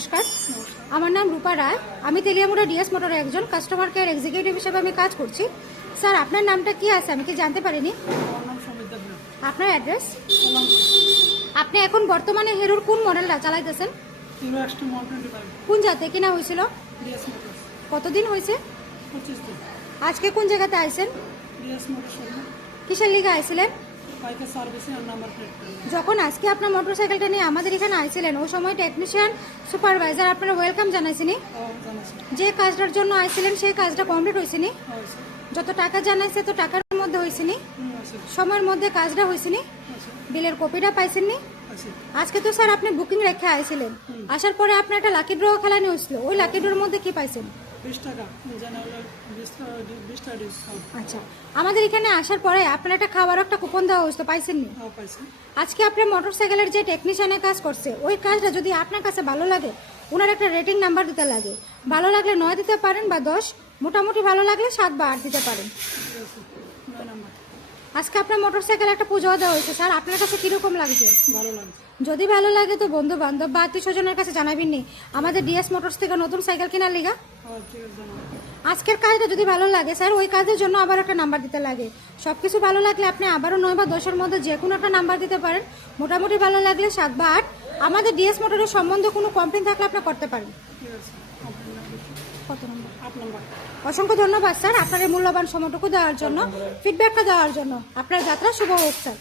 নমস্কার, আমার নাম রূপা রায়। আমি তেলিয়ামুড়া ডিএস মোটরের একজন কাস্টমার কেয়ার এক্সিকিউটিভ হিসেবে আমি কাজ করছি। স্যার, আপনার নামটা কি আছে আমি কি জানতে পারিনি? আপনার অ্যাড্রেস? আপনি এখন বর্তমানে হিরোর কোন মডেলটা চালাইতেছেন? কোন জাতে কিনা হয়েছিল? কতদিন হয়েছে? আজকে কোন জায়গাতে আইছেন? কিসের লিগে আইছিলেন? যখন আজকে আপনার মোটরসাইকেলটা নিয়ে আমাদের এখানে আইছিলেন ওই সময় টেকনিশিয়ান সুপারভাইজার আপনারা ওয়েলকাম জানাইছিনি? যে কাজটার জন্য আইছিলেন সেই কাজটা কমপ্লিট হয়েছিনি? যত টাকা জানাইছে তো টাকার মধ্যে হয়েছিনি? সময়ের মধ্যে কাজটা হয়েছিনি? বিলের কপিটা পাইছেননি? আজকে তো স্যার আপনি বুকিং রেখে আইছিলেন, আসার পরে আপনার একটা লাকি ড্র খেলানো হয়েছিল, ওই লাকি ড্রর মধ্যে কি পাইছেন? 20 টাকা। আচ্ছা, আমাদের এখানে আসার পরে আপনার একটা খাওয়ার একটা কুপন দেওয়া হয়েছিল, পাইছেননি? আজকে আপনার মোটরসাইকেলের যে টেকনিশিয়ানের কাজ করছে ওই কাজটা যদি আপনার কাছে ভালো লাগে ওনার একটা রেটিং নাম্বার দিতে লাগে। ভালো লাগলে 9 দিতে পারেন বা 10, মোটামুটি ভালো লাগলে 7 বা 8 দিতে পারেন। আজকে আপনার মোটরসাইকেল একটা পুজো দেওয়া হয়েছে স্যার, আপনার কাছে কিরকম লাগছে? ভালো লাগছে। যদি ভালো লাগে তো বন্ধু বান্ধব বা আত্মীয় স্বজনের কাছে জানাবেননি আমাদের ডিএস মোটরস থেকে নতুন সাইকেল কেনার লিগা। আজকের কাজটা যদি ভালো লাগে স্যার ওই কাজের জন্য আবার একটা নাম্বার দিতে লাগে। সবকিছু ভালো লাগলে আপনি আবারও 9 বা 10-এর মধ্যে যে কোনো একটা নাম্বার দিতে পারেন। মোটামুটি ভালো লাগলে 7 বা 8। আমাদের ডিএস মোটরের সম্বন্ধে কোনো কমপ্লেন থাকলে আপনি করতে পারেন। কত নম্বর? 8 নম্বর। অসংখ্য ধন্যবাদ স্যার আপনার এই মূল্যবান সময়টুকু দেওয়ার জন্য, ফিডব্যাকটা দেওয়ার জন্য। আপনার যাত্রা শুভ হোক স্যার।